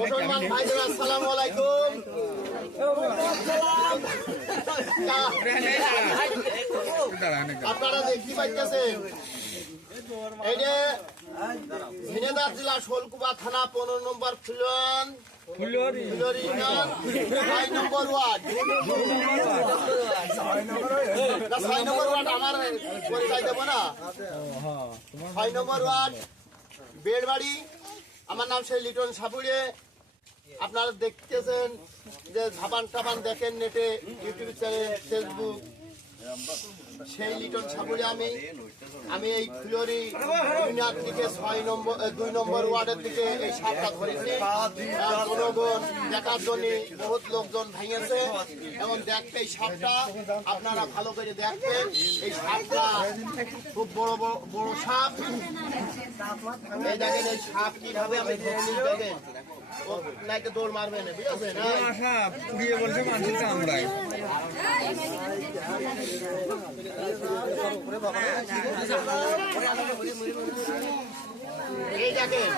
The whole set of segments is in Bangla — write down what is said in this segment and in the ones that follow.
মুসলমান ভাইদের আসসালামু আলাইকুম। আপনারা দেখতে পাইতেছেন এই যে ঝিনাইদহ জেলা শোলকুপা থানা 15 নম্বর ফুলরি ইউনিয়ন 6 নম্বর ওয়ার্ড। 6 নম্বর ওয়ার্ড আমার পরিচয় দেবো না। 6 নম্বর ওয়ার্ড বেড়বাড়ি। আমার নাম সেই লিটন সাপুড়ে। আপনারা দেখতেছেন যে ঝাপান টাপান দেখেন নেটে, ইউটিউব চ্যানেল, ফেসবুক, সেই লিটন সাপুড়ে আমি এই ফুলরি ইউনিয়ন থেকে 2 নম্বর ওয়ার্ডের দিকে এই সাপটা ধরেছি। জনগণ দেখার জন্য বহুত লোকজন ভাঙিয়েছে এবং দেখতে এই সাপটা আপনারা ভালো করে দেখবেন। এই সাপটা খুব বড় বড় সাপ। এই দেখেন এই সাপ কিভাবে আমি দেখেন নাকি দৌড় মারবে না, বুঝেছেন? বলছে মানুষের কামড়ায়। এই দেখেন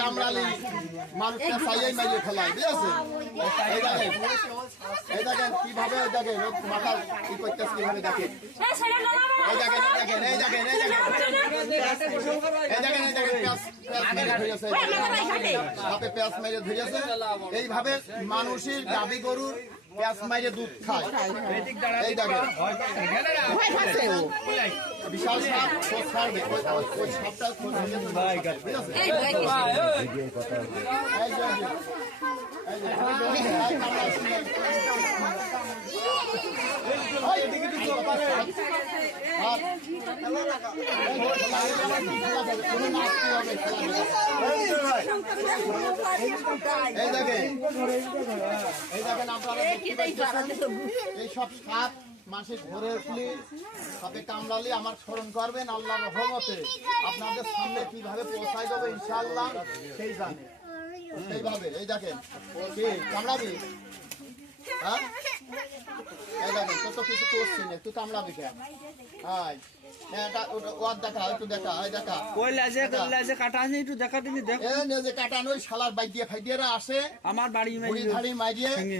কামড়ালি মানুষকে চাইয়াই মারিয়ে ফেলায়, বুঝেছে? এই দেখেন কিভাবে দেখেন মাথা কি করতেছে, কিভাবে দেখেন এইভাবে মানুষের গাভী গরুর পেঁয়াজ মাইরে দুধ খায়। এই দেখেন বিশাল সাপ ছাড়বে, ওই সাপটা এইসব সাপ মাসে ঘুরে উঠলে সাপে কামড়ালে আমার স্মরণ করবেন। আল্লাহর রহমতে আপনাদের সামনে কিভাবে পৌঁছাই দেবে ইনশাআল্লাহ সেই জানে সেইভাবে। এই দেখেন কি কামড়াবি, হ্যাঁ এই দেখেন কত কিছু করছি না, তুই কামড়াবি কেন? আমার বাড়ি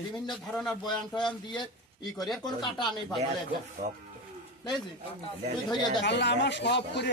বিভিন্ন ধরনের বয়ান টয়ান দিয়ে ই করে কোনো কাটা নেই। আমার সব করে